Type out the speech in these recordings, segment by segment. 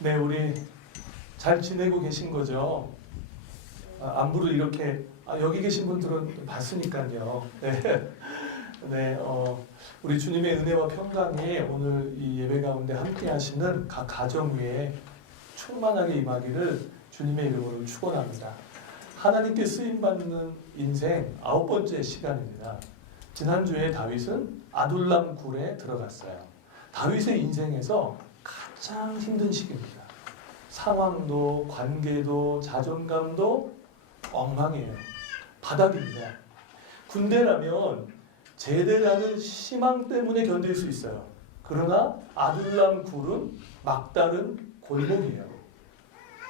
네, 우리 잘 지내고 계신 거죠? 안부를 이렇게 여기 계신 분들은 봤으니까요. 네, 네, 우리 주님의 은혜와 평강이 오늘 이 예배 가운데 함께하시는 각 가정 위에 충만하게 임하기를 주님의 이름으로 축원합니다. 하나님께 쓰임 받는 인생 9번째 시간입니다. 지난주에 다윗은 아둘람 굴에 들어갔어요. 다윗의 인생에서 가장 힘든 시기입니다. 상황도 관계도 자존감도 엉망이에요. 바닥입니다. 군대라면 제대라는 희망 때문에 견딜 수 있어요. 그러나 아둘람 굴은 막다른 골목이에요.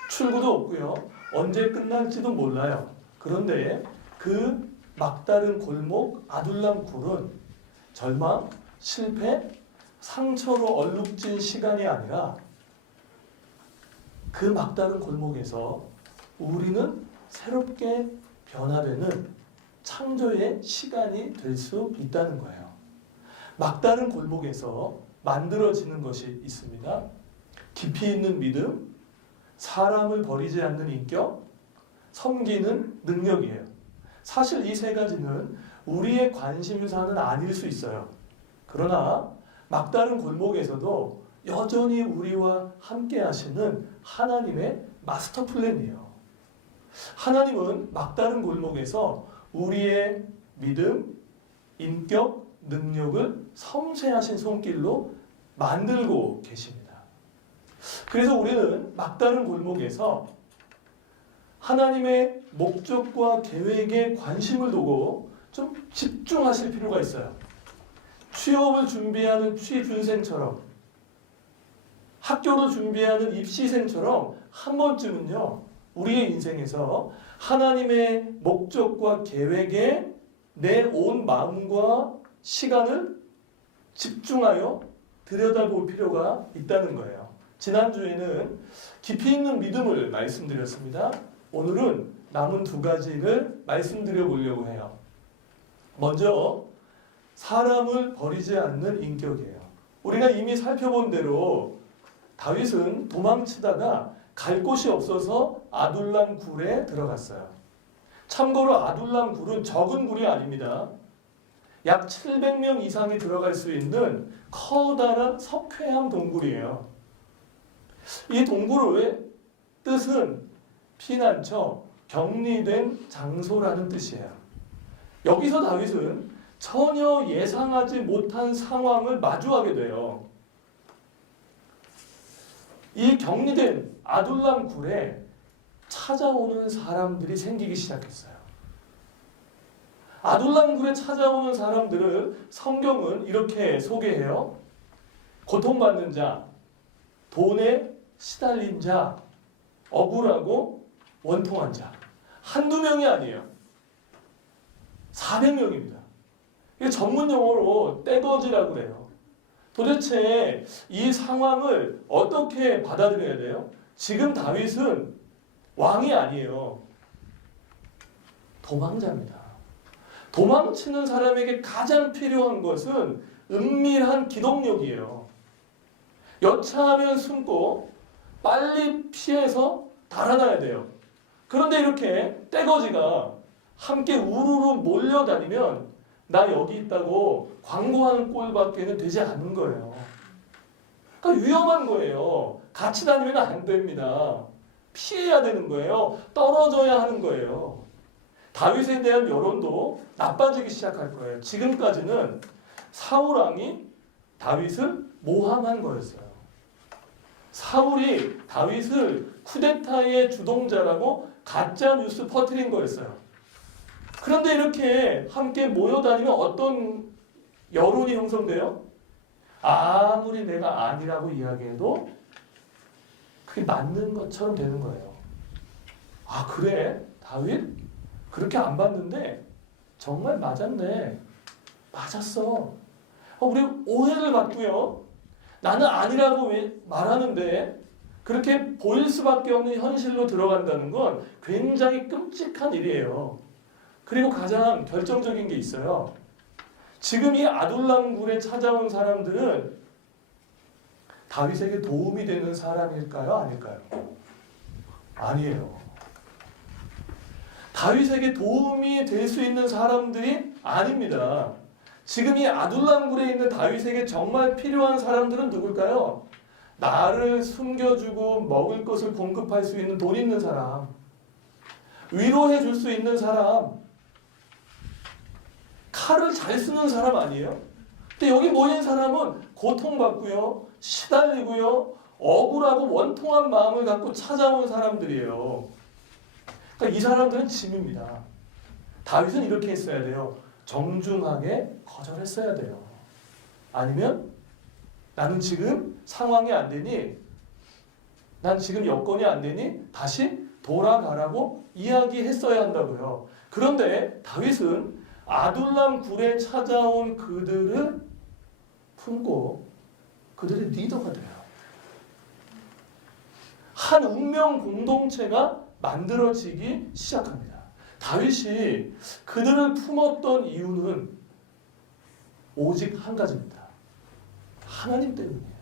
출구도 없고요. 언제 끝날지도 몰라요. 그런데 그 막다른 골목 아둘람 굴은 절망, 실패, 상처로 얼룩진 시간이 아니라 그 막다른 골목에서 우리는 새롭게 변화되는 창조의 시간이 될 수 있다는 거예요. 막다른 골목에서 만들어지는 것이 있습니다. 깊이 있는 믿음, 사람을 버리지 않는 인격, 섬기는 능력이에요. 사실 이 세 가지는 우리의 관심사는 아닐 수 있어요. 그러나 막다른 골목에서도 여전히 우리와 함께 하시는 하나님의 마스터 플랜이에요. 하나님은 막다른 골목에서 우리의 믿음, 인격, 능력을 섬세하신 손길로 만들고 계십니다. 그래서 우리는 막다른 골목에서 하나님의 목적과 계획에 관심을 두고 좀 집중하실 필요가 있어요. 취업을 준비하는 취준생처럼, 학교를 준비하는 입시생처럼 한 번쯤은요, 우리의 인생에서 하나님의 목적과 계획에 내 온 마음과 시간을 집중하여 들여다볼 필요가 있다는 거예요. 지난주에는 깊이 있는 믿음을 말씀드렸습니다. 오늘은 남은 두 가지를 말씀드려 보려고 해요. 먼저 사람을 버리지 않는 인격이에요. 우리가 이미 살펴본 대로 다윗은 도망치다가 갈 곳이 없어서 아둘람 굴에 들어갔어요. 참고로 아둘람 굴은 적은 굴이 아닙니다. 약 700명 이상이 들어갈 수 있는 커다란 석회암 동굴이에요. 이 동굴의 뜻은 피난처, 격리된 장소라는 뜻이에요. 여기서 다윗은 전혀 예상하지 못한 상황을 마주하게 돼요. 이 격리된 아둘람 굴에 찾아오는 사람들이 생기기 시작했어요. 아둘람 굴에 찾아오는 사람들을 성경은 이렇게 소개해요. 고통받는 자, 돈에 시달린 자, 억울하고 원통한 자. 한두 명이 아니에요. 400명입니다. 이게 전문 용어로 떼거지라고 그래요. 도대체 이 상황을 어떻게 받아들여야 돼요? 지금 다윗은 왕이 아니에요. 도망자입니다. 도망치는 사람에게 가장 필요한 것은 은밀한 기동력이에요. 여차하면 숨고 빨리 피해서 달아나야 돼요. 그런데 이렇게 떼거지가 함께 우르르 몰려다니면 나 여기 있다고 광고하는 꼴밖에는 되지 않는 거예요. 그러니까 위험한 거예요. 같이 다니면 안 됩니다. 피해야 되는 거예요. 떨어져야 하는 거예요. 다윗에 대한 여론도 나빠지기 시작할 거예요. 지금까지는 사울왕이 다윗을 모함한 거였어요. 사울이 다윗을 쿠데타의 주동자라고 가짜 뉴스 퍼뜨린 거였어요. 그런데 이렇게 함께 모여다니면 어떤 여론이 형성돼요? 아무리 내가 아니라고 이야기해도 그게 맞는 것처럼 되는 거예요. 아, 그래? 다윗? 그렇게 안 봤는데 정말 맞았네. 맞았어. 우리 오해를 받고요. 나는 아니라고 왜 말하는데 그렇게 보일 수밖에 없는 현실로 들어간다는 건 굉장히 끔찍한 일이에요. 그리고 가장 결정적인 게 있어요. 지금 이 아둘람 굴에 찾아온 사람들은 다윗에게 도움이 되는 사람일까요? 아닐까요? 아니에요. 다윗에게 도움이 될 수 있는 사람들이 아닙니다. 지금 이 아둘람 굴에 있는 다윗에게 정말 필요한 사람들은 누굴까요? 나를 숨겨주고 먹을 것을 공급할 수 있는 돈 있는 사람, 위로해 줄 수 있는 사람, 칼을 잘 쓰는 사람 아니에요? 근데 여기 모인 사람은 고통받고요, 시달리고요, 억울하고 원통한 마음을 갖고 찾아온 사람들이에요. 그러니까 이 사람들은 짐입니다. 다윗은 이렇게 했어야 돼요. 정중하게 거절했어야 돼요. 아니면 나는 지금 상황이 안 되니, 난 지금 여건이 안 되니 다시 돌아가라고 이야기했어야 한다고요. 그런데 다윗은 아둘람 굴에 찾아온 그들을 품고 그들의 리더가 돼요. 한 운명 공동체가 만들어지기 시작합니다. 다윗이 그들을 품었던 이유는 오직 한 가지입니다. 하나님 때문이에요.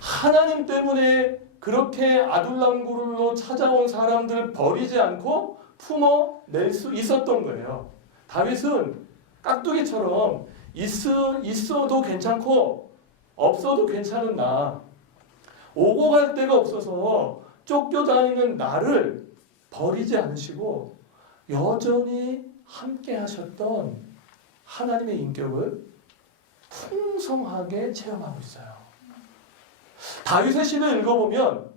하나님 때문에 그렇게 아둘람 굴로 찾아온 사람들을 버리지 않고 품어낼 수 있었던 거예요. 다윗은 깍두기처럼 있어도 괜찮고 없어도 괜찮은 나, 오고 갈 데가 없어서 쫓겨다니는 나를 버리지 않으시고 여전히 함께 하셨던 하나님의 인격을 풍성하게 체험하고 있어요. 다윗의 시를 읽어보면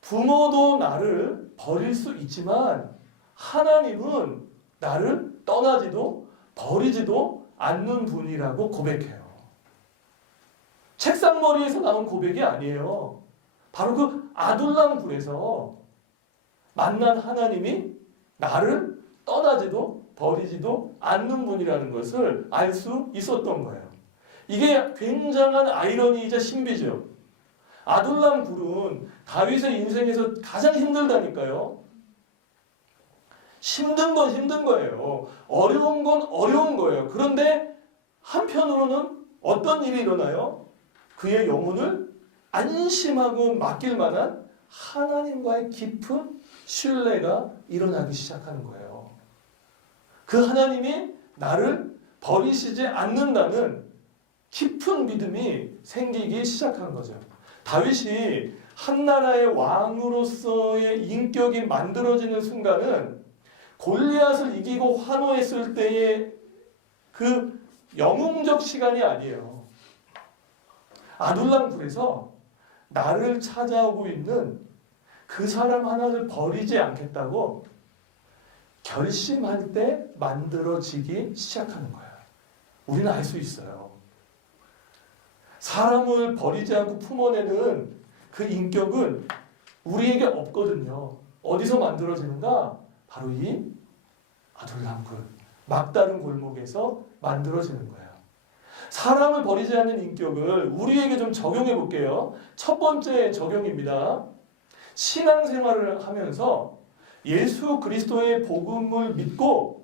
부모도 나를 버릴 수 있지만 하나님은 나를 떠나지도 버리지도 않는 분이라고 고백해요. 책상머리에서 나온 고백이 아니에요. 바로 그 아둘람 굴에서 만난 하나님이 나를 떠나지도 버리지도 않는 분이라는 것을 알 수 있었던 거예요. 이게 굉장한 아이러니이자 신비죠. 아둘람 굴은 다윗의 인생에서 가장 힘들다니까요. 힘든 건 힘든 거예요. 어려운 건 어려운 거예요. 그런데 한편으로는 어떤 일이 일어나요? 그의 영혼을 안심하고 맡길 만한 하나님과의 깊은 신뢰가 일어나기 시작하는 거예요. 그 하나님이 나를 버리시지 않는다는 깊은 믿음이 생기기 시작한 거죠. 다윗이 한 나라의 왕으로서의 인격이 만들어지는 순간은 골리앗을 이기고 환호했을 때의 그 영웅적 시간이 아니에요. 아둘람 굴에서 나를 찾아오고 있는 그 사람 하나를 버리지 않겠다고 결심할 때 만들어지기 시작하는 거예요. 우리는 알 수 있어요. 사람을 버리지 않고 품어내는 그 인격은 우리에게 없거든요. 어디서 만들어지는가? 바로 이 아둘람 굴, 막다른 골목에서 만들어지는 거예요. 사람을 버리지 않는 인격을 우리에게 좀 적용해 볼게요. 첫 번째 적용입니다. 신앙생활을 하면서 예수 그리스도의 복음을 믿고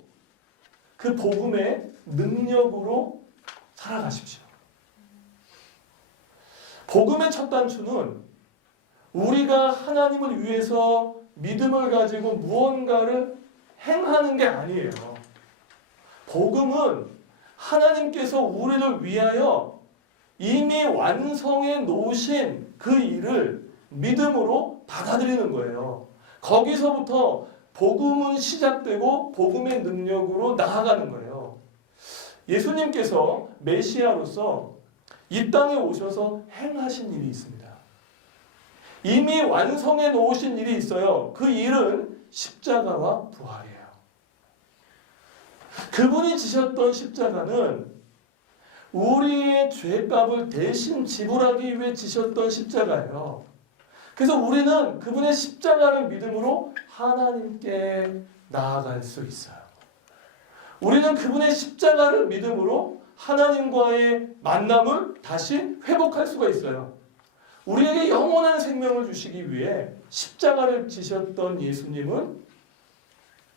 그 복음의 능력으로 살아가십시오. 복음의 첫 단추는 우리가 하나님을 위해서 믿음을 가지고 무언가를 행하는 게 아니에요. 복음은 하나님께서 우리를 위하여 이미 완성해 놓으신 그 일을 믿음으로 받아들이는 거예요. 거기서부터 복음은 시작되고 복음의 능력으로 나아가는 거예요. 예수님께서 메시아로서 이 땅에 오셔서 행하신 일이 있습니다. 이미 완성해 놓으신 일이 있어요. 그 일은 십자가와 부활이에요. 그분이 지셨던 십자가는 우리의 죄값을 대신 지불하기 위해 지셨던 십자가예요. 그래서 우리는 그분의 십자가를 믿음으로 하나님께 나아갈 수 있어요. 우리는 그분의 십자가를 믿음으로 하나님과의 만남을 다시 회복할 수가 있어요. 우리에게 영원한 생명을 주시기 위해 십자가를 지셨던 예수님은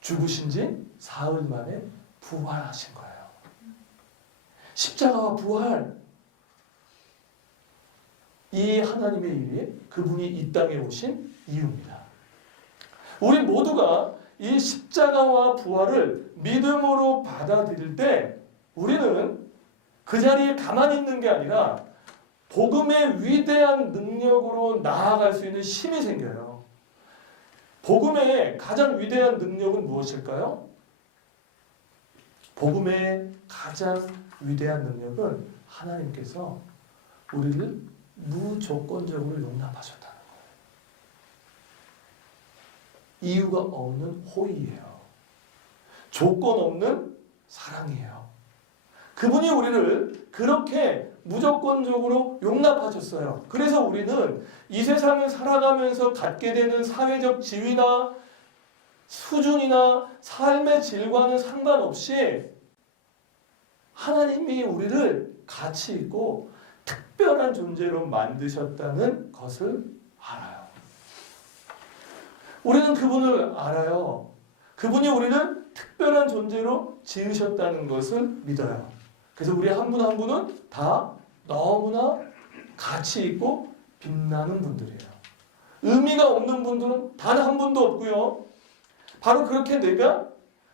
죽으신 지 사흘 만에 부활하신 거예요. 십자가와 부활, 이 하나님의 일이 그분이 이 땅에 오신 이유입니다. 우리 모두가 이 십자가와 부활을 믿음으로 받아들일 때 우리는 그 자리에 가만히 있는 게 아니라 복음의 위대한 능력으로 나아갈 수 있는 힘이 생겨요. 복음의 가장 위대한 능력은 무엇일까요? 복음의 가장 위대한 능력은 하나님께서 우리를 무조건적으로 용납하셨다는 거예요. 이유가 없는 호의예요. 조건 없는 사랑이에요. 그분이 우리를 그렇게 무조건적으로 용납하셨어요. 그래서 우리는 이 세상을 살아가면서 갖게 되는 사회적 지위나 수준이나 삶의 질과는 상관없이 하나님이 우리를 가치 있고 특별한 존재로 만드셨다는 것을 알아요. 우리는 그분을 알아요. 그분이 우리를 특별한 존재로 지으셨다는 것을 믿어요. 그래서 우리 한 분 한 분은 다 너무나 가치 있고 빛나는 분들이에요. 의미가 없는 분들은 단 한 분도 없고요. 바로 그렇게 내가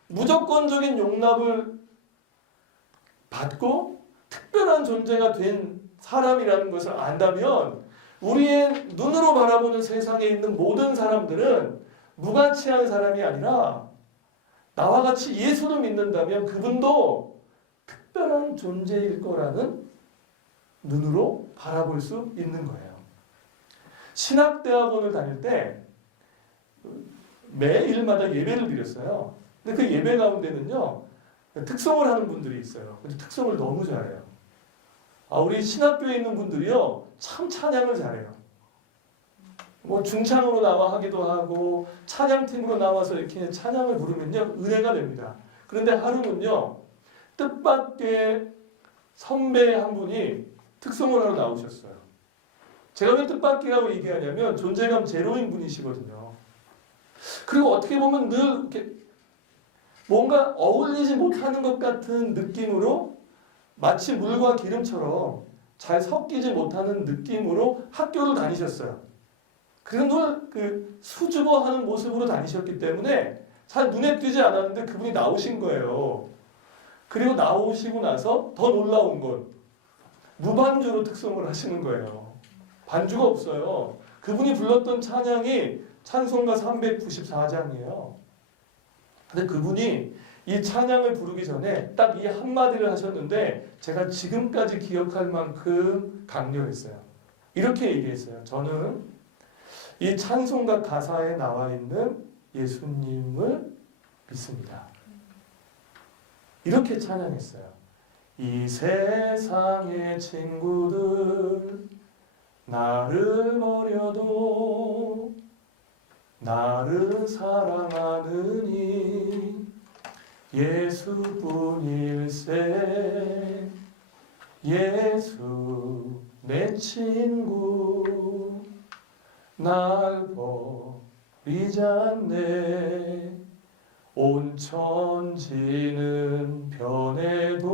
무조건적인 용납을 받고 특별한 존재가 된 사람이라는 것을 안다면 우리의 눈으로 바라보는 세상에 있는 모든 사람들은 무가치한 사람이 아니라 나와 같이 예수를 믿는다면 그분도 특별한 존재일 거라는 눈으로 바라볼 수 있는 거예요. 신학대학원을 다닐 때 매일마다 예배를 드렸어요. 근데 그 예배 가운데는요 특성을 하는 분들이 있어요. 근데 특성을 너무 잘해요. 우리 신학교에 있는 분들이요 참 찬양을 잘해요. 뭐 중창으로 나와 하기도 하고 찬양팀으로 나와서 이렇게 찬양을 부르면요 은혜가 됩니다. 그런데 하루는요 뜻밖의 선배 한 분이 특성을 하러 나오셨어요. 제가 왜 뜻밖이라고 얘기하냐면 존재감 제로인 분이시거든요. 그리고 어떻게 보면 늘 이렇게 뭔가 어울리지 못하는 것 같은 느낌으로 마치 물과 기름처럼 잘 섞이지 못하는 느낌으로 학교를 다니셨어요. 그래서 늘 그 수줍어하는 모습으로 다니셨기 때문에 잘 눈에 띄지 않았는데 그분이 나오신 거예요. 그리고 나오시고 나서 더 놀라운 건 무반주로 특성을 하시는 거예요. 반주가 없어요. 그분이 불렀던 찬양이 찬송가 394장이에요. 근데 그분이 이 찬양을 부르기 전에 딱 이 한마디를 하셨는데 제가 지금까지 기억할 만큼 강렬했어요. 이렇게 얘기했어요. 저는 이 찬송가 가사에 나와 있는 예수님을 믿습니다. 이렇게 찬양했어요. 이 세상의 친구들 나를 버려도 나를 사랑하느니 예수뿐일세 예수 내 친구 날 버리지 않네 온 천지는 변해도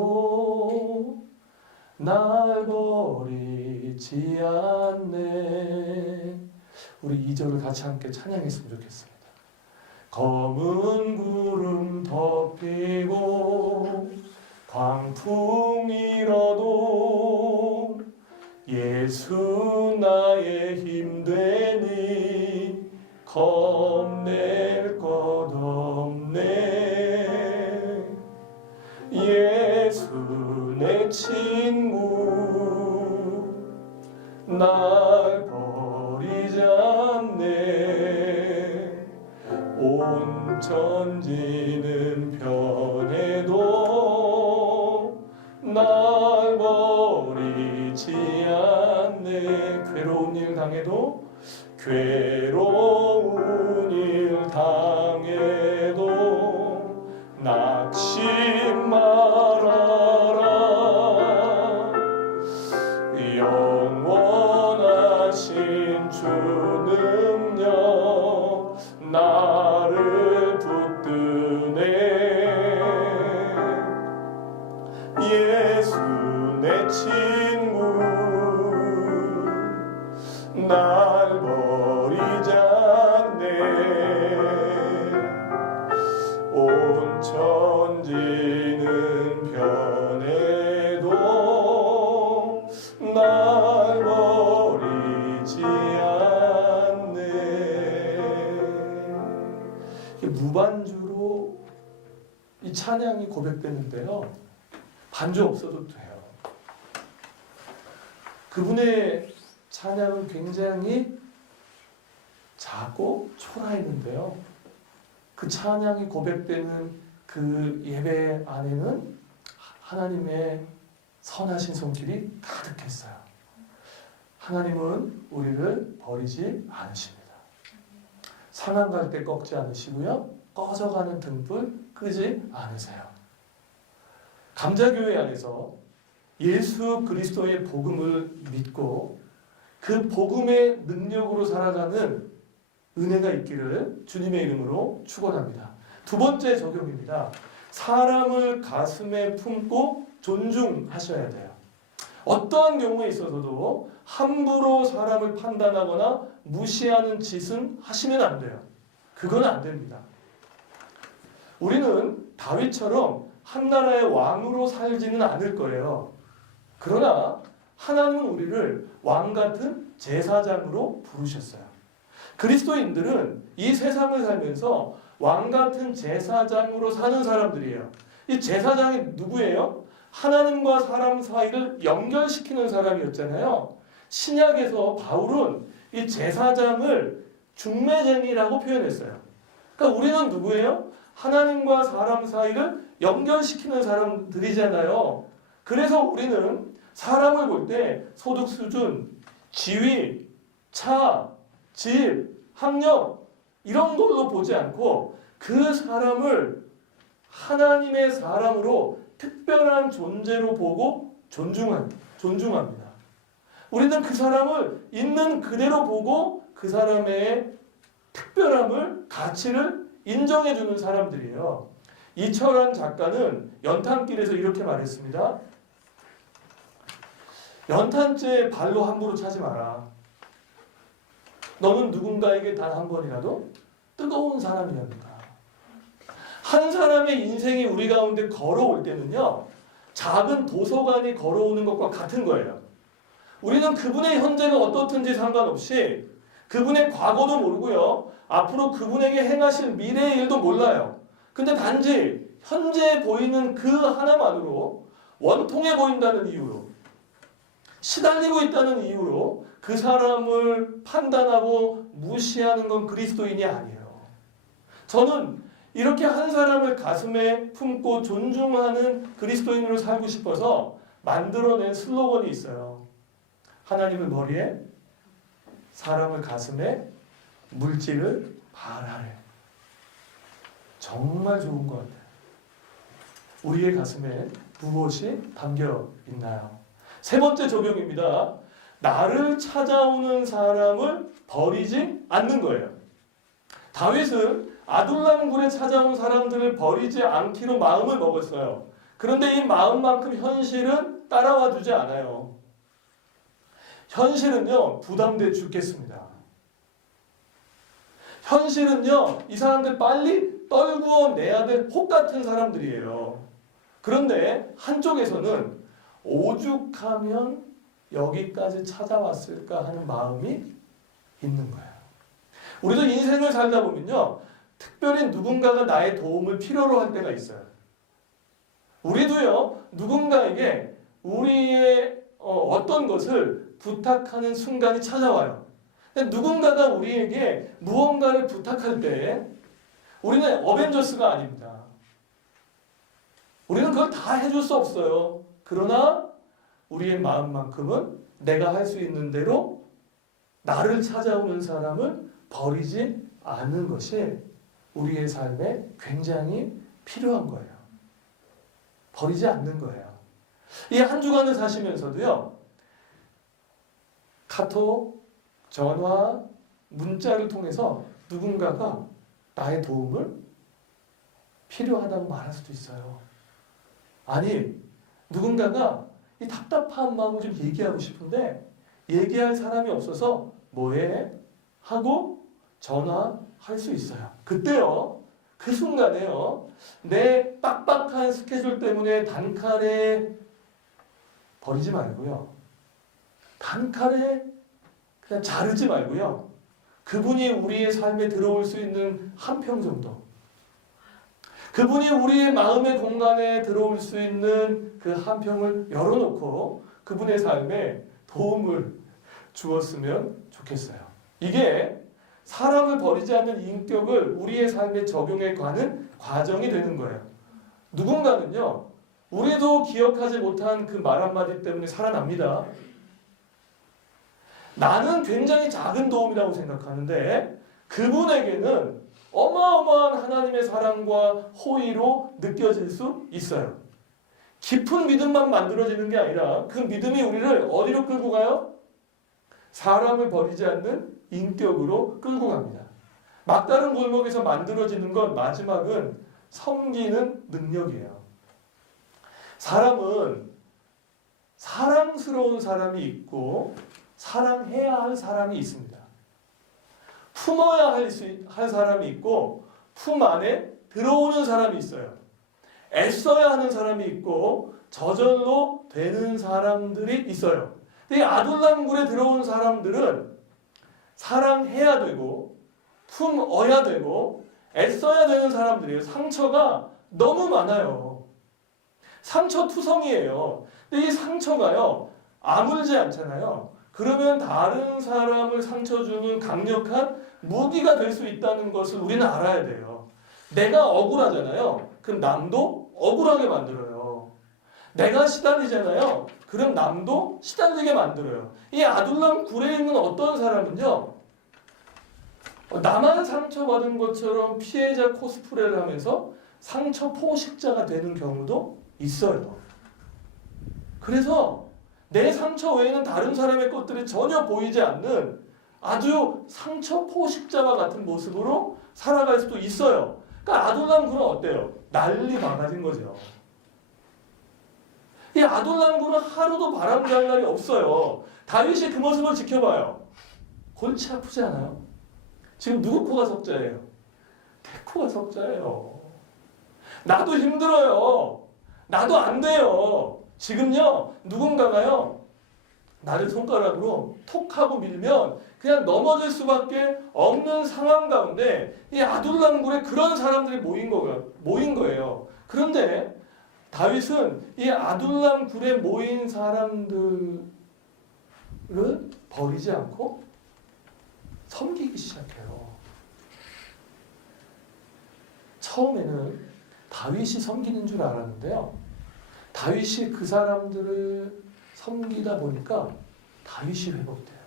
날 버리지 않네. 우리 2절을 같이 함께 찬양했으면 좋겠습니다. 검은 구름 덮이고 광풍이라도 예수 나의 힘 되니 겁낼 것 없네. 예수 내 친구 날 버리지 않네. 온 천지는 변해도 날 버리지 않네. 괴로운 일 당해도 괴로운 일 당해도 낙심 말아라. 영원하신 주 능력 나를 붙드네. 예수 내 친구 날 버리지 않네. 온 천지는 변해도 날 버리지 않네. 무반주로 이 찬양이 고백되는데요, 반주 없어도 돼요. 그분의 찬양은 굉장히 작고 초라했는데요, 그 찬양이 고백되는 그 예배 안에는 하나님의 선하신 손길이 가득했어요. 하나님은 우리를 버리지 않으십니다. 상한 갈 때 꺾지 않으시고요, 꺼져가는 등불 끄지 않으세요. 감자교회 안에서 예수 그리스도의 복음을 믿고 그 복음의 능력으로 살아가는 은혜가 있기를 주님의 이름으로 축원합니다. 두 번째 적용입니다. 사람을 가슴에 품고 존중하셔야 돼요. 어떠한 경우에 있어서도 함부로 사람을 판단하거나 무시하는 짓은 하시면 안 돼요. 그건 안 됩니다. 우리는 다윗처럼 한 나라의 왕으로 살지는 않을 거예요. 그러나 하나님은 우리를 왕 같은 제사장으로 부르셨어요. 그리스도인들은 이 세상을 살면서 왕 같은 제사장으로 사는 사람들이에요. 이 제사장이 누구예요? 하나님과 사람 사이를 연결시키는 사람이었잖아요. 신약에서 바울은 이 제사장을 중매쟁이라고 표현했어요. 그러니까 우리는 누구예요? 하나님과 사람 사이를 연결시키는 사람들이잖아요. 그래서 우리는 사람을 볼 때 소득 수준, 지위, 차, 집, 학력 이런 걸로 보지 않고 그 사람을 하나님의 사람으로 특별한 존재로 보고 존중합니다. 우리는 그 사람을 있는 그대로 보고 그 사람의 특별함을, 가치를 인정해주는 사람들이에요. 이철환 작가는 연탄길에서 이렇게 말했습니다. 연탄재 발로 함부로 차지 마라. 너는 누군가에게 단 한 번이라도 뜨거운 사람이었는가. 한 사람의 인생이 우리 가운데 걸어올 때는요, 작은 도서관이 걸어오는 것과 같은 거예요. 우리는 그분의 현재가 어떻든지 상관없이 그분의 과거도 모르고요, 앞으로 그분에게 행하실 미래의 일도 몰라요. 근데 단지 현재 보이는 그 하나만으로, 원통해 보인다는 이유로, 시달리고 있다는 이유로 그 사람을 판단하고 무시하는 건 그리스도인이 아니에요. 저는 이렇게 한 사람을 가슴에 품고 존중하는 그리스도인으로 살고 싶어서 만들어낸 슬로건이 있어요. 하나님을 머리에, 사람을 가슴에, 물질을 발하래. 정말 좋은 것 같아요. 우리의 가슴에 무엇이 담겨 있나요? 세 번째 적용입니다. 나를 찾아오는 사람을 버리지 않는 거예요. 다윗은 아둘람 굴에 찾아온 사람들을 버리지 않기로 마음을 먹었어요. 그런데 이 마음만큼 현실은 따라와 주지 않아요. 현실은요, 부담돼 죽겠습니다. 현실은요, 이 사람들 빨리 떨구어 내야 될 혹 같은 사람들이에요. 그런데 한쪽에서는 오죽하면 여기까지 찾아왔을까 하는 마음이 있는 거예요. 우리도 인생을 살다 보면요, 특별히 누군가가 나의 도움을 필요로 할 때가 있어요. 우리도요, 누군가에게 우리의 어떤 것을 부탁하는 순간이 찾아와요. 누군가가 우리에게 무언가를 부탁할 때 우리는 어벤져스가 아닙니다. 우리는 그걸 다 해줄 수 없어요. 그러나 우리의 마음만큼은 내가 할 수 있는 대로 나를 찾아오는 사람을 버리지 않는 것이 우리의 삶에 굉장히 필요한 거예요. 버리지 않는 거예요. 이 한 주간을 사시면서도요, 카톡, 전화, 문자를 통해서 누군가가 나의 도움을 필요하다고 말할 수도 있어요. 아니, 누군가가 이 답답한 마음을 좀 얘기하고 싶은데 얘기할 사람이 없어서 뭐해? 하고 전화할 수 있어요. 그때요. 그 순간에요. 내 빡빡한 스케줄 때문에 단칼에 버리지 말고요. 단칼에 그냥 자르지 말고요. 그분이 우리의 삶에 들어올 수 있는 한 평 정도. 그분이 우리의 마음의 공간에 들어올 수 있는 그 한 평을 열어놓고 그분의 삶에 도움을 주었으면 좋겠어요. 이게 사람을 버리지 않는 인격을 우리의 삶에 적용해 가는 과정이 되는 거예요. 누군가는요, 우리도 기억하지 못한 그 말 한마디 때문에 살아납니다. 나는 굉장히 작은 도움이라고 생각하는데 그분에게는 어마어마한 하나님의 사랑과 호의로 느껴질 수 있어요. 깊은 믿음만 만들어지는 게 아니라 그 믿음이 우리를 어디로 끌고 가요? 사람을 버리지 않는 인격으로 끌고 갑니다. 막다른 골목에서 만들어지는 건 마지막은 섬기는 능력이에요. 사람은 사랑스러운 사람이 있고 사랑해야 할 사람이 있습니다. 품어야 할 사람이 있고 품 안에 들어오는 사람이 있어요. 애써야 하는 사람이 있고 저절로 되는 사람들이 있어요. 근데 이 아둘람굴에 들어온 사람들은 사랑해야 되고 품어야 되고 애써야 되는 사람들이에요. 상처가 너무 많아요. 상처투성이에요. 근데 이 상처가요, 아물지 않잖아요. 그러면 다른 사람을 상처 주는 강력한 무기가 될 수 있다는 것을 우리는 알아야 돼요. 내가 억울하잖아요. 그럼 남도 억울하게 만들어요. 내가 시달리잖아요. 그럼 남도 시달리게 만들어요. 이 아둘람 굴에 있는 어떤 사람은요, 나만 상처받은 것처럼 피해자 코스프레를 하면서 상처 포식자가 되는 경우도 있어요. 그래서 내 상처 외에는 다른 사람의 것들이 전혀 보이지 않는 아주 상처 포식자와 같은 모습으로 살아갈 수도 있어요. 그러니까 아둘람굴은 어때요? 난리 망가진 거죠. 이 아둘람굴은 하루도 바람잘 날이 없어요. 다윗이 그 모습을 지켜봐요. 골치 아프지 않아요? 지금 누구 코가 석자예요? 내 코가 석자예요. 나도 힘들어요. 나도 안 돼요. 지금요, 누군가가요, 나를 손가락으로 톡 하고 밀면 그냥 넘어질 수밖에 없는 상황 가운데 이 아둘람굴에 그런 사람들이 모인 거예요. 그런데 다윗은 이 아둘람굴에 모인 사람들을 버리지 않고 섬기기 시작해요. 처음에는 다윗이 섬기는 줄 알았는데요. 다윗이 그 사람들을 섬기다 보니까 다윗이 회복돼요.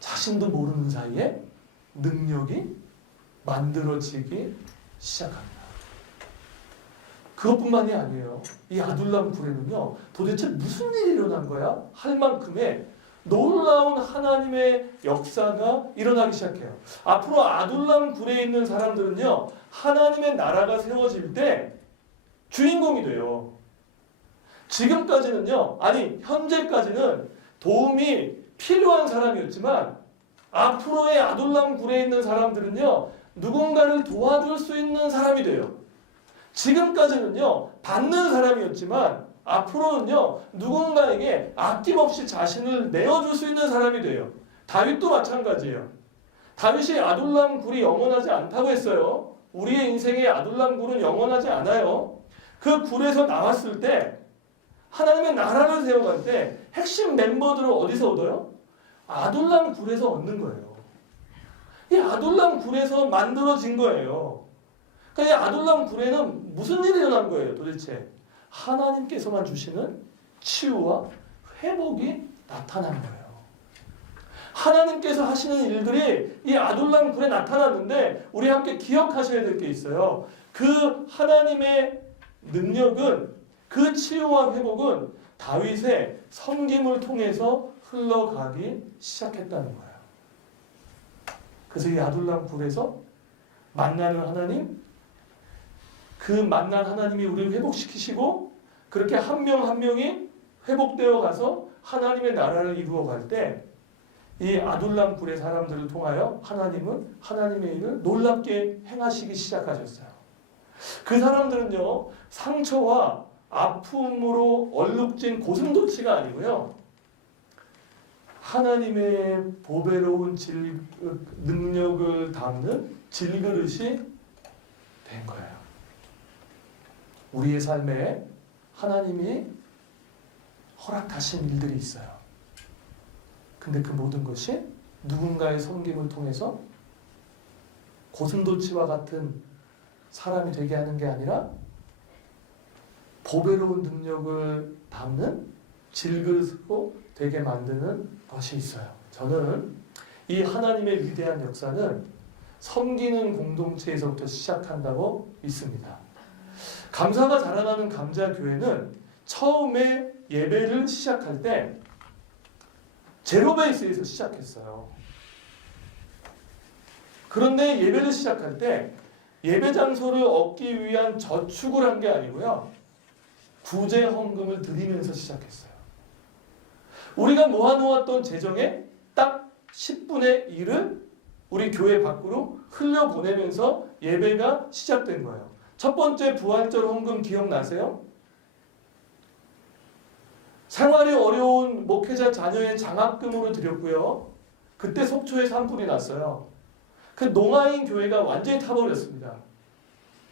자신도 모르는 사이에 능력이 만들어지기 시작합니다. 그것뿐만이 아니에요. 이 아둘람 굴에는요, 도대체 무슨 일이 일어난 거야? 할 만큼의 놀라운 하나님의 역사가 일어나기 시작해요. 앞으로 아둘람 굴에 있는 사람들은요, 하나님의 나라가 세워질 때 주인공이 돼요. 지금까지는요, 아니 현재까지는 도움이 필요한 사람이었지만 앞으로의 아둘람 굴에 있는 사람들은요, 누군가를 도와줄 수 있는 사람이 돼요. 지금까지는요, 받는 사람이었지만 앞으로는요, 누군가에게 아낌없이 자신을 내어줄 수 있는 사람이 돼요. 다윗도 마찬가지예요. 다윗이 아둘람 굴이 영원하지 않다고 했어요. 우리의 인생의 아둘람 굴은 영원하지 않아요. 그 굴에서 나왔을 때 하나님의 나라를 세워갈 때 핵심 멤버들을 어디서 얻어요? 아둘람 굴에서 얻는 거예요. 이 아둘람 굴에서 만들어진 거예요. 그러니까 이 아둘람 굴에는 무슨 일이 일어난 거예요, 도대체? 하나님께서만 주시는 치유와 회복이 나타난 거예요. 하나님께서 하시는 일들이 이 아둘람 굴에 나타났는데 우리 함께 기억하셔야 될 게 있어요. 그 하나님의 능력은, 그 치유와 회복은 다윗의 섬김을 통해서 흘러가기 시작했다는 거예요. 그래서 이 아둘람 굴에서 만나는 하나님, 그 만난 하나님이 우리를 회복시키시고 그렇게 한 명 한 명이 회복되어 가서 하나님의 나라를 이루어 갈 때 이 아둘람 굴의 사람들을 통하여 하나님은 하나님의 일을 놀랍게 행하시기 시작하셨어요. 그 사람들은요, 상처와 아픔으로 얼룩진 고슴도치가 아니고요, 하나님의 보배로운 능력을 담는 질그릇이 된 거예요. 우리의 삶에 하나님이 허락하신 일들이 있어요. 근데 그 모든 것이 누군가의 섬김을 통해서 고슴도치와 같은 사람이 되게 하는 게 아니라 보배로운 능력을 담는 질그릇으로 되게 만드는 것이 있어요. 저는 이 하나님의 위대한 역사는 섬기는 공동체에서부터 시작한다고 믿습니다. 감사가 자라나는 감자교회는 처음에 예배를 시작할 때 제로베이스에서 시작했어요. 그런데 예배를 시작할 때 예배 장소를 얻기 위한 저축을 한 게 아니고요, 구제 헌금을 드리면서 시작했어요. 우리가 모아놓았던 재정의 딱 10분의 1을 우리 교회 밖으로 흘려보내면서 예배가 시작된 거예요. 첫 번째 부활절 헌금 기억나세요? 생활이 어려운 목회자 자녀의 장학금으로 드렸고요. 그때 속초에 산불이 났어요. 그 농아인 교회가 완전히 타버렸습니다.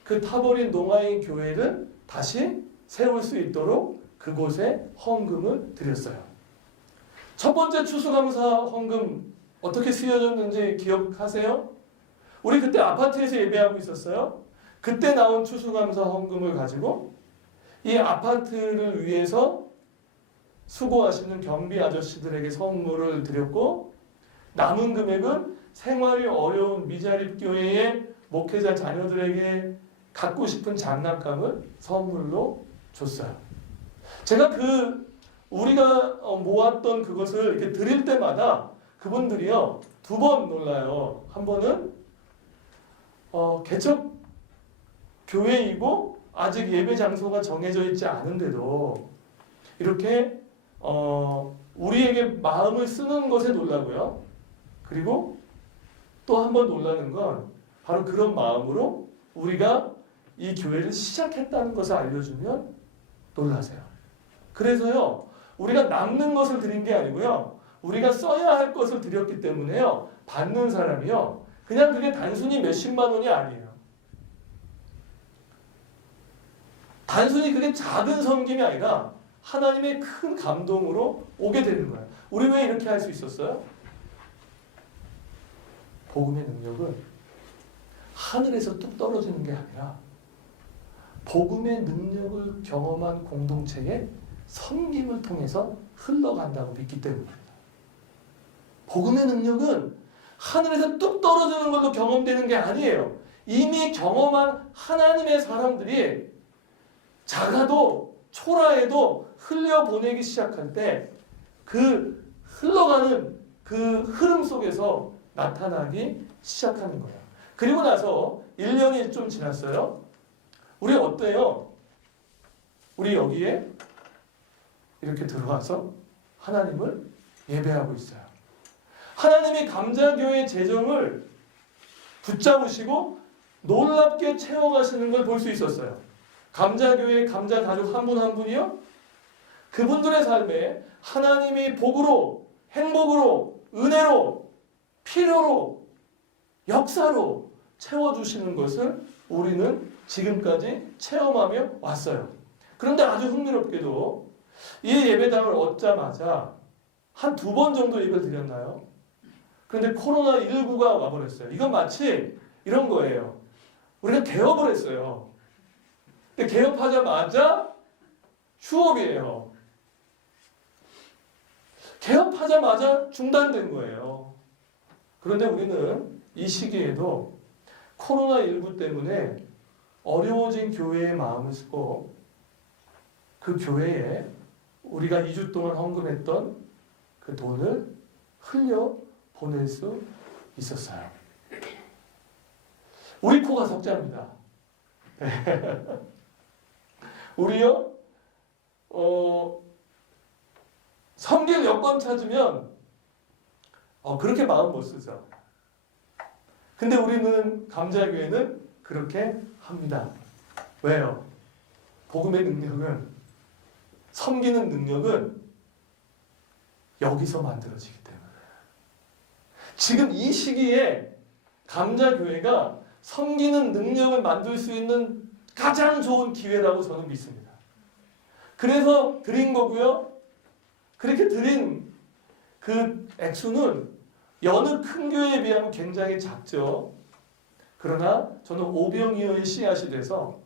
그 타버린 농아인 교회를 다시 세울 수 있도록 그곳에 헌금을 드렸어요. 첫 번째 추수감사 헌금 어떻게 쓰여졌는지 기억하세요? 우리 그때 아파트에서 예배하고 있었어요. 그때 나온 추수감사 헌금을 가지고 이 아파트를 위해서 수고하시는 경비 아저씨들에게 선물을 드렸고, 남은 금액은 생활이 어려운 미자립 교회의 목회자 자녀들에게 갖고 싶은 장난감을 선물로 줬어요. 제가 우리가 모았던 그것을 이렇게 드릴 때마다 그분들이요, 두 번 놀라요. 한 번은 개척 교회이고 아직 예배 장소가 정해져 있지 않은데도 이렇게 우리에게 마음을 쓰는 것에 놀라고요. 그리고 또 한 번 놀라는 건 바로 그런 마음으로 우리가 이 교회를 시작했다는 것을 알려주면 놀라세요. 그래서요, 우리가 남는 것을 드린 게 아니고요, 우리가 써야 할 것을 드렸기 때문에요, 받는 사람이요, 그냥 그게 단순히 몇십만 원이 아니에요. 단순히 그게 작은 섬김이 아니라 하나님의 큰 감동으로 오게 되는 거예요. 우리 왜 이렇게 할 수 있었어요? 복음의 능력은 하늘에서 뚝 떨어지는 게 아니라 복음의 능력을 경험한 공동체의 섬김을 통해서 흘러간다고 믿기 때문입니다. 복음의 능력은 하늘에서 뚝 떨어지는 걸로 경험되는 게 아니에요. 이미 경험한 하나님의 사람들이 작아도 초라해도 흘려보내기 시작할 때 그 흘러가는 그 흐름 속에서 나타나기 시작하는 거예요. 그리고 나서 1년이 좀 지났어요. 우리 어때요? 우리 여기에 이렇게 들어와서 하나님을 예배하고 있어요. 하나님이 감자교회 재정을 붙잡으시고 놀랍게 채워가시는 걸 볼 수 있었어요. 감자교회 감자 가족 한 분 한 분이요, 그분들의 삶에 하나님이 복으로, 행복으로, 은혜로, 필요로, 역사로 채워주시는 것을 우리는 지금까지 체험하며 왔어요. 그런데 아주 흥미롭게도 이 예배당을 얻자마자 한 2번 정도 예배를 드렸나요? 그런데 코로나19가 와버렸어요. 이건 마치 이런 거예요. 우리가 개업을 했어요. 근데 개업하자마자 휴업이에요. 개업하자마자 중단된 거예요. 그런데 우리는 이 시기에도 코로나19 때문에 어려워진 교회의 마음을 쓰고 그 교회에 우리가 2주 동안 헌금했던 그 돈을 흘려 보낼 수 있었어요. 우리 코가 석자입니다. 우리요, 섬길 여건 찾으면 그렇게 마음 못 쓰죠. 근데 우리는 감자교회는 그렇게 합니다. 왜요? 복음의 능력은, 섬기는 능력은 여기서 만들어지기 때문에. 지금 이 시기에 감자교회가 섬기는 능력을 만들 수 있는 가장 좋은 기회라고 저는 믿습니다. 그래서 드린 거고요. 그렇게 드린 그 액수는 여느 큰 교회에 비하면 굉장히 작죠. 그러나 저는 오병이어의 씨앗이 돼서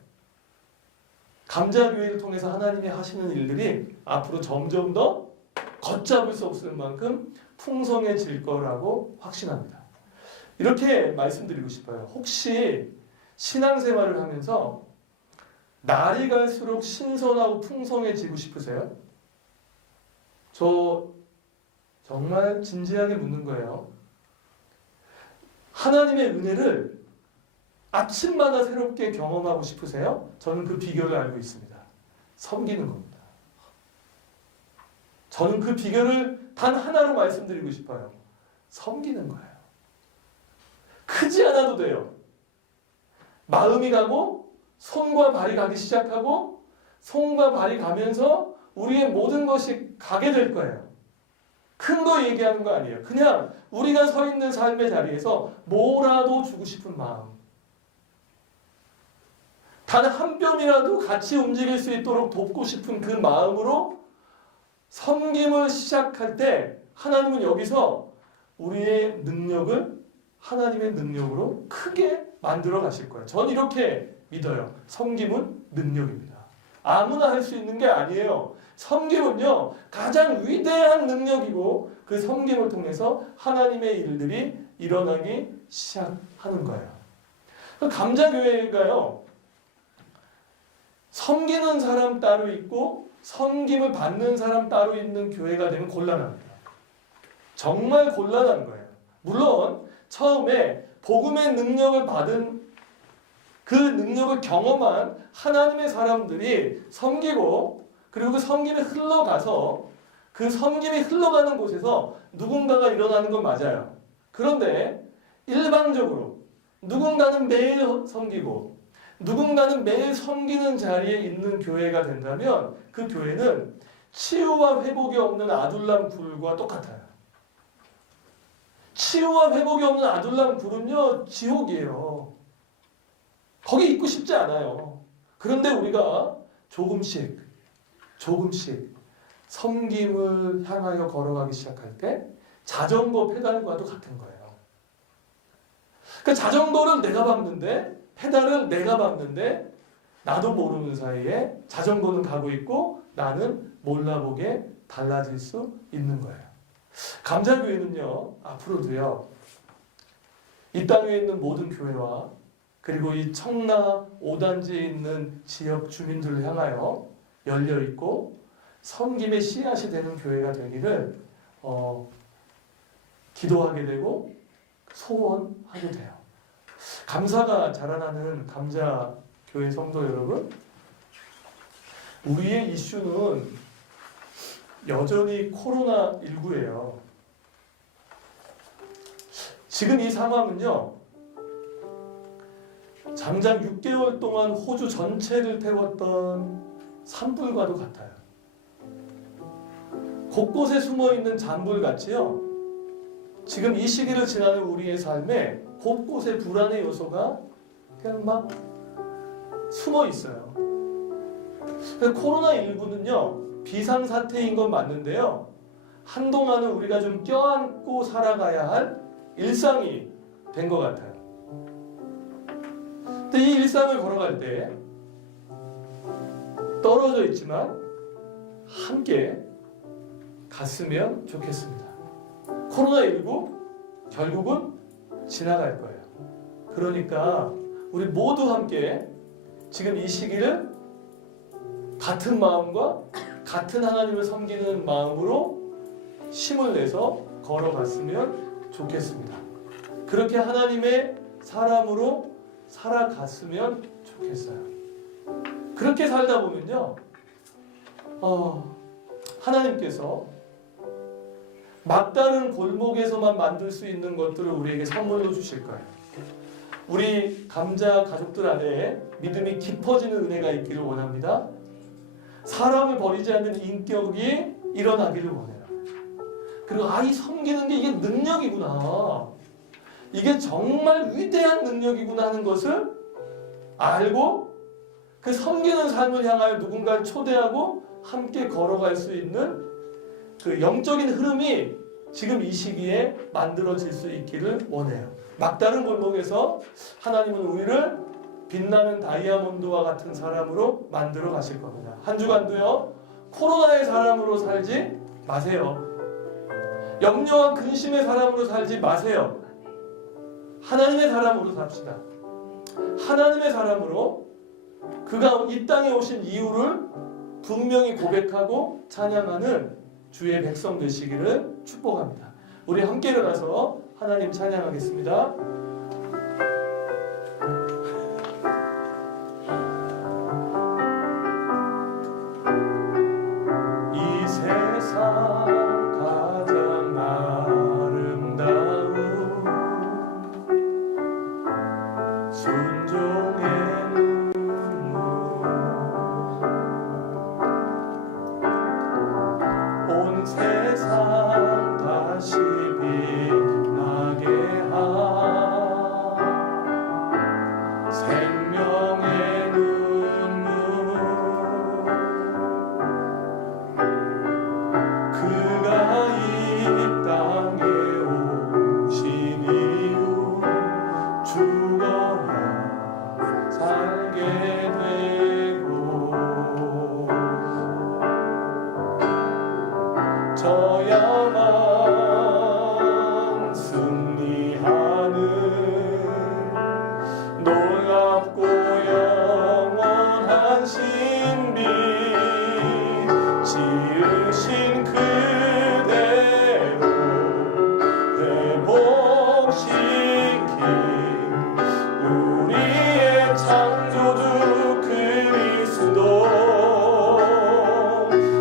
감자교회를 통해서 하나님이 하시는 일들이 앞으로 점점 더 걷잡을 수 없을 만큼 풍성해질 거라고 확신합니다. 이렇게 말씀드리고 싶어요. 혹시 신앙생활을 하면서 날이 갈수록 신선하고 풍성해지고 싶으세요? 저 정말 진지하게 묻는 거예요. 하나님의 은혜를 아침마다 새롭게 경험하고 싶으세요? 저는 그 비결을 알고 있습니다. 섬기는 겁니다. 저는 그 비결을 단 하나로 말씀드리고 싶어요. 섬기는 거예요. 크지 않아도 돼요. 마음이 가고 손과 발이 가기 시작하고 손과 발이 가면서 우리의 모든 것이 가게 될 거예요. 큰 거 얘기하는 거 아니에요. 그냥 우리가 서 있는 삶의 자리에서 뭐라도 주고 싶은 마음. 단 한 뼘이라도 같이 움직일 수 있도록 돕고 싶은 그 마음으로 섬김을 시작할 때 하나님은 여기서 우리의 능력을 하나님의 능력으로 크게 만들어 가실 거예요. 저는 이렇게 믿어요. 섬김은 능력입니다. 아무나 할 수 있는 게 아니에요. 섬김은요, 가장 위대한 능력이고 그 섬김을 통해서 하나님의 일들이 일어나기 시작하는 거예요. 감자교회가요, 섬기는 사람 따로 있고 섬김을 받는 사람 따로 있는 교회가 되면 곤란합니다. 정말 곤란한 거예요. 물론 처음에 복음의 능력을 받은 그 능력을 경험한 하나님의 사람들이 섬기고 그리고 그 섬김이 흘러가서 그 섬김이 흘러가는 곳에서 누군가가 일어나는 건 맞아요. 그런데 일방적으로 누군가는 매일 섬기고 누군가는 매일 섬기는 자리에 있는 교회가 된다면 그 교회는 치유와 회복이 없는 아둘람 굴과 똑같아요. 치유와 회복이 없는 아둘람 굴은요, 지옥이에요. 거기 있고 싶지 않아요. 그런데 우리가 조금씩 섬김을 향하여 걸어가기 시작할 때 자전거 페달과도 같은 거예요. 그 자전거를 내가 밟는데 페달을 내가 밟는데 나도 모르는 사이에 자전거는 가고 있고 나는 몰라보게 달라질 수 있는 거예요. 감자교회는요, 앞으로도요, 이 땅에 있는 모든 교회와 그리고 이 청라 5단지에 있는 지역 주민들을 향하여 열려있고 섬김의 씨앗이 되는 교회가 되기를 기도하게 되고 소원하게 돼요. 감사가 자라나는 감자교회 성도 여러분, 우리의 이슈는 여전히 코로나19예요. 지금 이 상황은요, 장장 6개월 동안 호주 전체를 태웠던 산불과도 같아요. 곳곳에 숨어있는 잔불같이요, 지금 이 시기를 지나는 우리의 삶에 곳곳에 불안의 요소가 그냥 막 숨어 있어요. 코로나19는요, 비상사태인 건 맞는데요, 한동안은 우리가 좀 껴안고 살아가야 할 일상이 된 것 같아요. 근데 이 일상을 걸어갈 때 떨어져 있지만 함께 갔으면 좋겠습니다. 코로나19 결국은 지나갈 거예요. 그러니까 우리 모두 함께 지금 이 시기를 같은 마음과 같은 하나님을 섬기는 마음으로 힘을 내서 걸어갔으면 좋겠습니다. 그렇게 하나님의 사람으로 살아갔으면 좋겠어요. 그렇게 살다 보면요, 하나님께서 막다른 골목에서만 만들 수 있는 것들을 우리에게 선물로 주실 거예요. 우리 감자 가족들 안에 믿음이 깊어지는 은혜가 있기를 원합니다. 사람을 버리지 않는 인격이 일어나기를 원해요. 그리고 이 섬기는 게 이게 능력이구나, 이게 정말 위대한 능력이구나 하는 것을 알고 그 섬기는 삶을 향하여 누군가를 초대하고 함께 걸어갈 수 있는 그 영적인 흐름이 지금 이 시기에 만들어질 수 있기를 원해요. 막다른 골목에서 하나님은 우리를 빛나는 다이아몬드와 같은 사람으로 만들어 가실 겁니다. 한 주간도요, 코로나의 사람으로 살지 마세요. 염려와 근심의 사람으로 살지 마세요. 하나님의 사람으로 삽시다. 하나님의 사람으로 그가 이 땅에 오신 이유를 분명히 고백하고 찬양하는 주의 백성 되시기를 축복합니다. 우리 함께 일어나서 하나님 찬양하겠습니다. 이 세상 가장 아름다운 순종의 눈물, 온 세상 다시 빛나게 한 생명의 눈물, 그가 이 땅에 오신 이유 죽어야 살게 되고 저야만 승리하는 놀랍고 영원한 신비, 지으신 그대로 회복시킨 우리의 창조주 그리스도,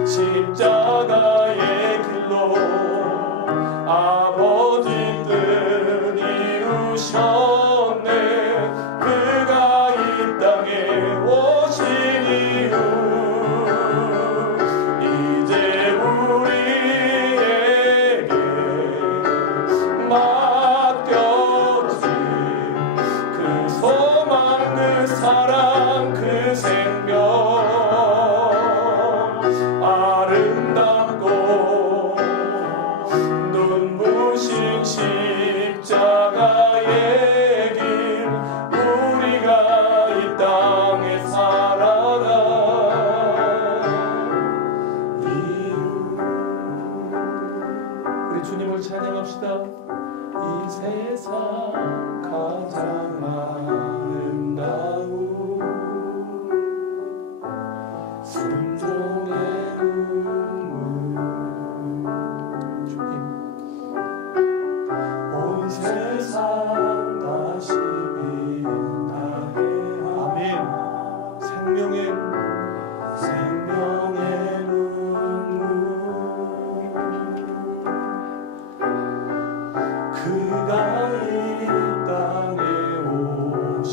십자가의 길로 아버지 뜻 이루셨네. 그가 이 땅에 오신 이유 이제 우리에게 맡겨진 그 소망, 그 사랑, 그 생명, 아름답고 눈부신 십자가의 길, 우리가 이 땅에 살아갈 이유. 우리 주님을 찬양합시다. 이 세상 가장 아름다운 순종의 눈물, 주님 온 세상 다시 빛나게 아멘. 생명의 눈물, 그가 이 땅에 오신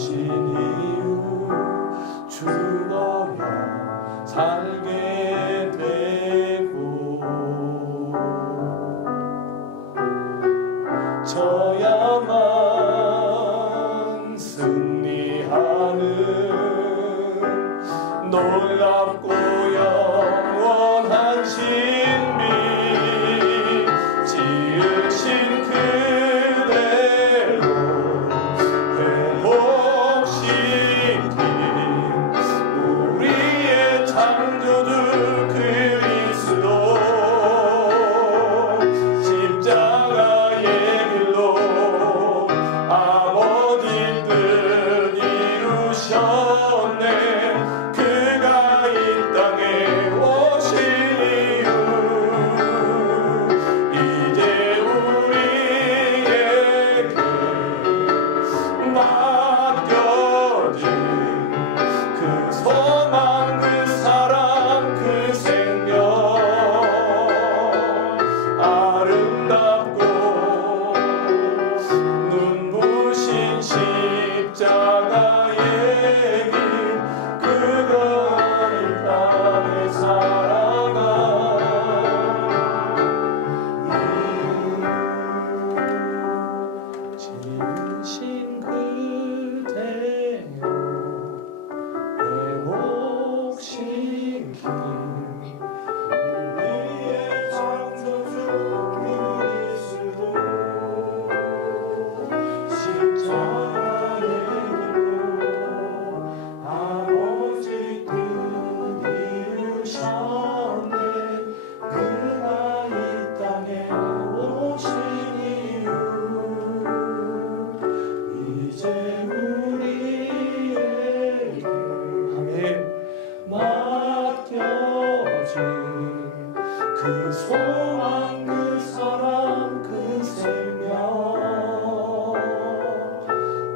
소유한 그 사랑 그 생명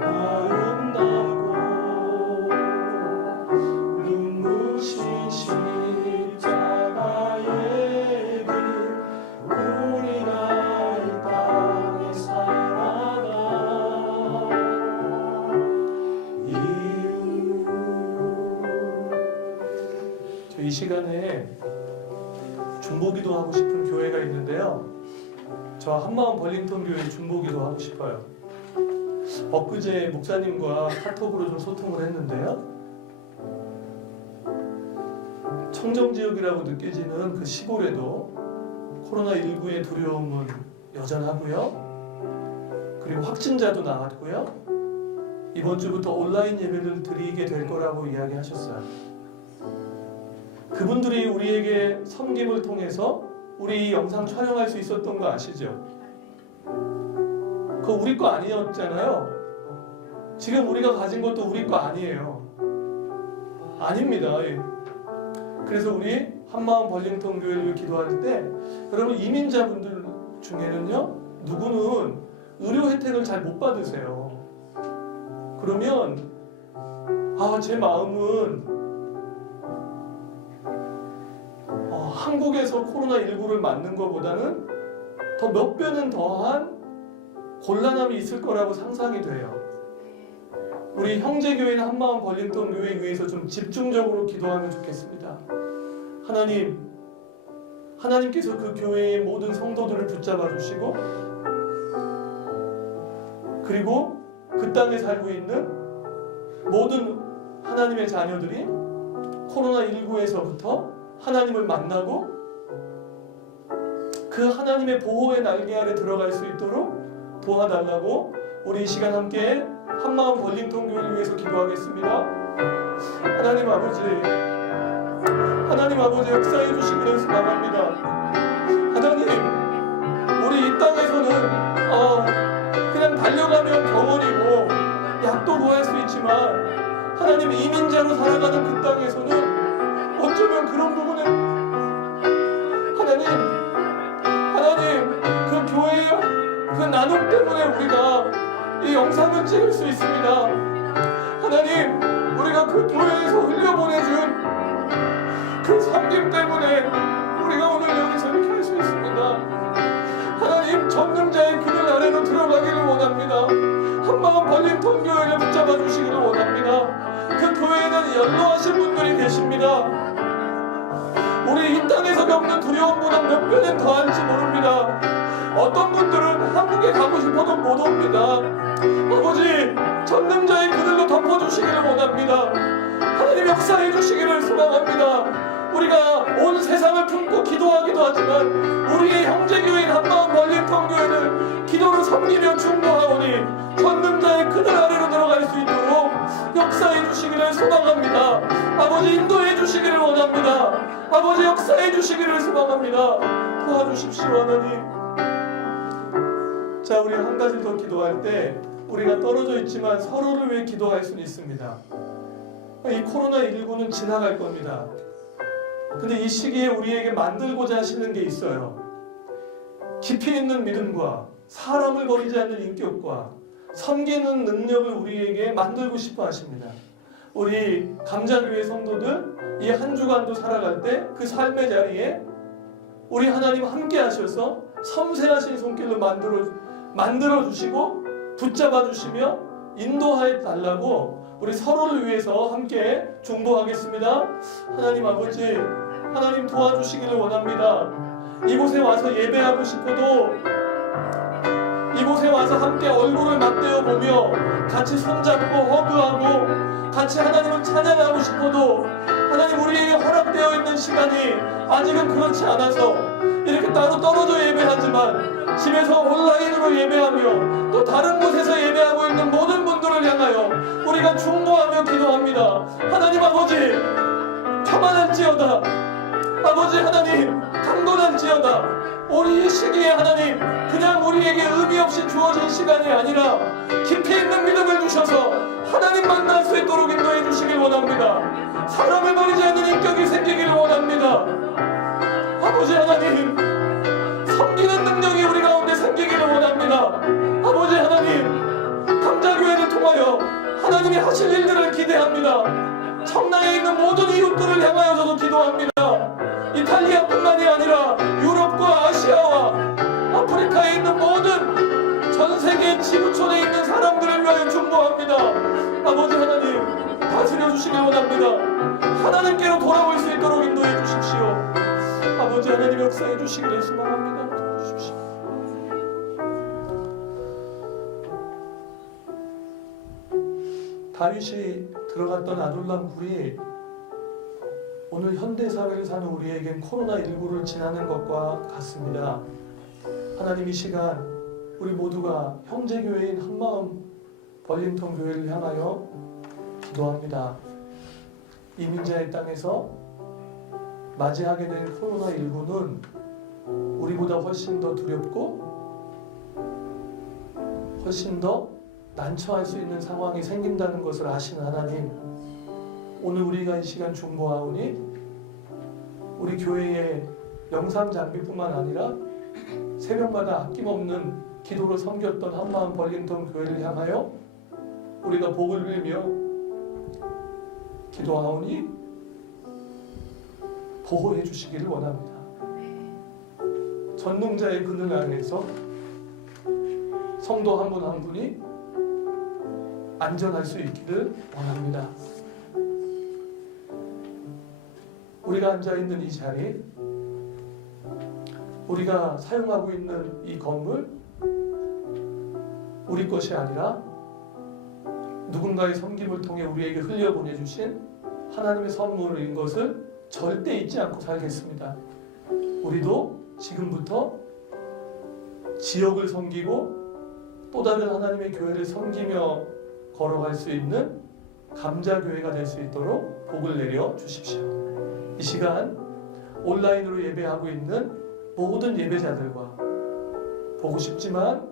아름다고 눈부신 십자가의 길 우리가 이 땅에 살아가 저 이 시간에 중보기도 하고 싶은 교회가 있는데요. 저 한마음 벌림턴 교회 중보기도 하고 싶어요. 엊그제 목사님과 카톡으로 좀 소통을 했는데요. 청정지역이라고 느껴지는 그 시골에도 코로나19의 두려움은 여전하고요. 그리고 확진자도 나왔고요. 이번 주부터 온라인 예배를 드리게 될 거라고 이야기하셨어요. 그분들이 우리에게 섬김을 통해서 우리 영상 촬영할 수 있었던 거 아시죠? 그거 우리 거 아니었잖아요. 지금 우리가 가진 것도 우리 거 아니에요. 아닙니다. 그래서 우리 한마음 벌림턴 교회를 기도할 때 여러분 이민자분들 중에는요 누구는 의료 혜택을 잘 못 받으세요. 그러면 제 마음은 한국에서 코로나19를 맞는 것보다는 더 몇 배는 더한 곤란함이 있을 거라고 상상이 돼요. 우리 형제교회는 한마음 벌림턴 교회 위해서 좀 집중적으로 기도하면 좋겠습니다. 하나님께서 그 교회의 모든 성도들을 붙잡아 주시고 그리고 그 땅에 살고 있는 모든 하나님의 자녀들이 코로나19에서부터 하나님을 만나고 그 하나님의 보호의 날개 아래 들어갈 수 있도록 도와달라고 우리 이 시간 함께 한마음 벌림턴 교회를 위해서 기도하겠습니다. 하나님 아버지 역사해 주시기를 소망합니다. 하나님 우리 이 땅에서는 그냥 달려가면 병원이고 약도 구할 수 있지만 하나님 이민자로 살아가는 그 땅에서는 어쩌면 그런 부분에 하나님 그 교회의 그 나눔 때문에 우리가 이 영상을 찍을 수 있습니다. 하나님 우리가 그 교회에서 흘려보내준 그 섬김 때문에 우리가 오늘 여기서 이렇게 할 수 있습니다. 하나님 전능자의 그늘 아래로 들어가기를 원합니다. 한마음 벌림턴 교회를 붙잡아 주시기를 원합니다. 그 교회에는 연로하신 분들이 계십니다. 우리 이 땅에서 겪는 두려움보다 몇 배는 더할지 모릅니다. 어떤 분들은 한국에 가고 싶어도 못 옵니다. 아버지 전능자의 그늘로 덮어주시기를 원합니다. 하나님 역사해 주시기를 소망합니다. 우리가 온 세상을 품고 기도하기도 하지만 우리의 형제교회인 한마음 벌림턴 교회는 기도로 섬기며 중보하오니 전능자의 그늘 아래로 들어갈 수 있도록 역사해 주시기를 소망합니다. 아버지 인도해 주시기를 원합니다. 아버지 역사해 주시기를 소망합니다. 도와주십시오 하나님. 자 우리 한 가지 더 기도할 때 우리가 떨어져 있지만 서로를 위해 기도할 수는 있습니다. 이 코로나19는 지나갈 겁니다. 근데 이 시기에 우리에게 만들고자 하시는 게 있어요. 깊이 있는 믿음과 사람을 버리지 않는 인격과 섬기는 능력을 우리에게 만들고 싶어 하십니다. 우리 감자교회 성도들 이 한 주간도 살아갈 때 그 삶의 자리에 우리 하나님 함께 하셔서 섬세하신 손길로 만들어 주시고 붙잡아 주시며 인도하여 달라고 우리 서로를 위해서 함께 중보하겠습니다. 하나님 아버지 하나님 도와주시기를 원합니다. 이곳에 와서 예배하고 싶어도 이곳에 와서 함께 얼굴을 맞대어 보며 같이 손잡고 허그하고 같이 하나님을 찬양하고 싶어도 하나님 우리에게 허락되어 있는 시간이 아직은 그렇지 않아서 이렇게 따로 떨어져 예배하지만 집에서 온라인으로 예배하며 또 다른 곳에서 예배하고 있는 모든 분들을 향하여 우리가 중보하며 기도합니다. 하나님 아버지 평안할지어다. 아버지 하나님 강건할지어다. 우리 이 시기에 하나님 그냥 우리에게 의미 없이 주어진 시간이 아니라 깊이 있는 믿음을 주셔서 하나님 만날 수 있도록 인도해 주시길 원합니다. 사람을 버리지 않는 인격이 생기기를 원합니다. 아버지 하나님 주시기를 소망합니다. 도와주십시오. 다윗이 들어갔던 아둘람 굴이 오늘 현대사회를 사는 우리에겐 코로나19를 지나는 것과 같습니다. 하나님 이 시간 우리 모두가 형제교회인 한마음 벌림턴 교회를 향하여 기도합니다. 이민자의 땅에서 맞이하게 된 코로나19는 우리보다 훨씬 더 두렵고 훨씬 더 난처할 수 있는 상황이 생긴다는 것을 아시는 하나님, 오늘 우리가 이 시간 중보하오니 우리 교회의 영상 장비뿐만 아니라 새벽마다 아낌없는 기도로 섬겼던 한마음 벌림턴 교회를 향하여 우리가 복을 빌며 기도하오니 보호해 주시기를 원합니다. 전능자의 그늘 안에서 성도 한 분 한 분이 안전할 수 있기를 원합니다. 우리가 앉아있는 이 자리, 우리가 사용하고 있는 이 건물, 우리 것이 아니라 누군가의 섬김을 통해 우리에게 흘려보내주신 하나님의 선물인 것을 절대 잊지 않고 살겠습니다. 우리도 지금부터 지역을 섬기고 또 다른 하나님의 교회를 섬기며 걸어갈 수 있는 감자교회가 될 수 있도록 복을 내려 주십시오. 이 시간 온라인으로 예배하고 있는 모든 예배자들과 보고 싶지만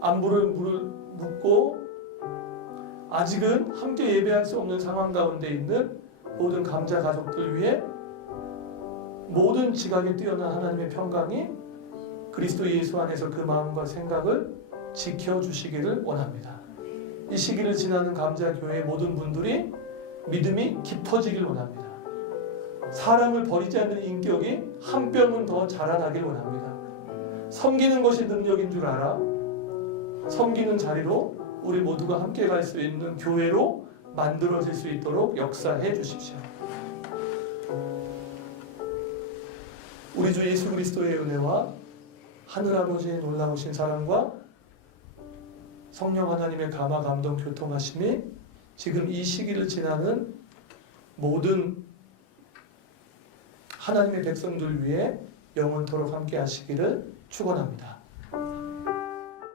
안부를 묻고 아직은 함께 예배할 수 없는 상황 가운데 있는 모든 감자 가족들 위해 모든 지각에 뛰어난 하나님의 평강이 그리스도 예수 안에서 그 마음과 생각을 지켜주시기를 원합니다. 이 시기를 지나는 감자교회의 모든 분들이 믿음이 깊어지길 원합니다. 사람을 버리지 않는 인격이 한 뼘은 더 자라나길 원합니다. 섬기는 것이 능력인 줄 알아 섬기는 자리로 우리 모두가 함께 갈 수 있는 교회로 만들어질 수 있도록 역사해 주십시오. 우리 주 예수 그리스도의 은혜와 하늘아버지의 놀라우신 사랑과 성령 하나님의 감화 감동 교통하심이 지금 이 시기를 지나는 모든 하나님의 백성들 위해 영원토록 함께 하시기를 축원합니다.